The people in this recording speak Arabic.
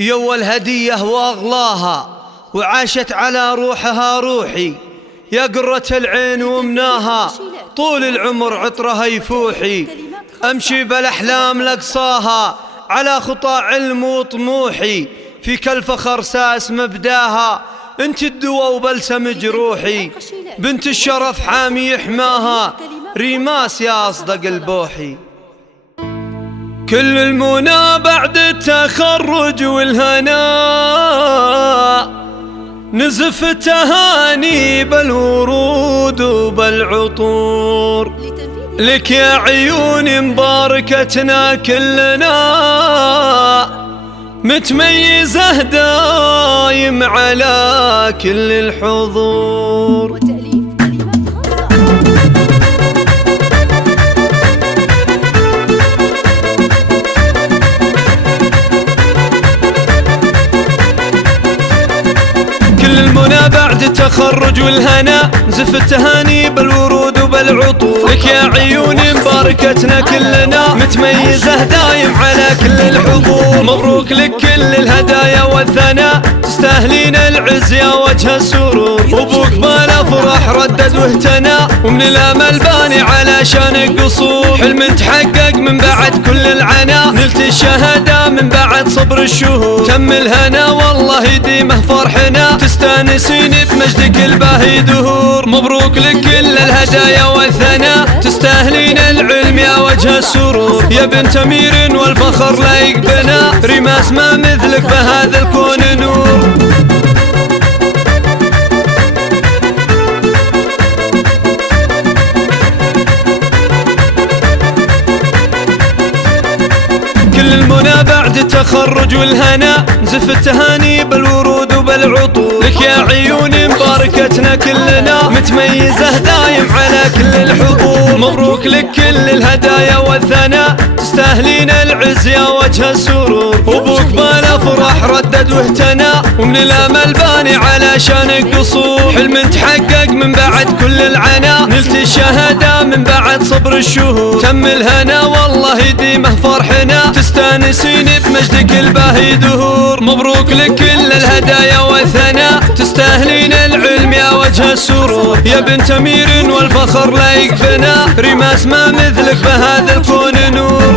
يو الهدية واغلاها وعاشت على روحها روحي، يا قرة العين ومناها طول العمر عطرها يفوحي. امشي بالاحلام لاقصاها على خطى علم وطموحي، فيك الفخر ساس مبداها انت الدواء وبلسم جروحي. بنت الشرف حامي يحماها ريماس يا اصدق البوحي. كل المنى بعد التخرج والهناء نزف التهاني بالورود وبالعطور، لك يا عيون مباركتنا كلنا متميزة دايم على كل الحضور. كل المنى بعد التخرج والهنا نزف التهاني بالورود وبالعطور، لك يا عيون مباركتنا كلنا متميزة دايم على كل الحضور. مبروك لك كل الهدايا والثناء تستاهلين العز يا وجه السرور، وابوك بالافراح ردد واهتنى ومن الامل باني على شانك قصور. حلم تحقق من بعد كل العنا نلت الشهادة من بعد صبر الشهور، تم الهنا والله يديمه فرحنا تستانسين بمجدك الباهي دهور. مبروك لك كل الهدايا والثناء تستاهلين العلم يا وجه السرور، يا بنت امير والفخر لايق بنا ريماس ما مثلك بهذا الكون نور. كل المنى بعد التخرج والهنا نزف التهاني بالورود وبالعطور، لك يا عيون مباركتنا كلنا متميزة دايم على كل الحضور. مبروك لك كل الهدايا والثناء تستاهلين العز يا وجه السرور، وابوك بالافراح ردد واهتنى ومن الامل باني على شانك قصور. حلم تحقق من بعد كل العنا نلت الشهادة من بعد صبر الشهور، تم الهنا والله يديمه فرحنا تستانسين بمجدك الباهي دهور. مبروك لك كل الهدايا والثناء تستاهلين العلم يا وجه السرور، يا بنت امير والفخر لايق بنا ريماس ما مثلك بهذا الكون نور.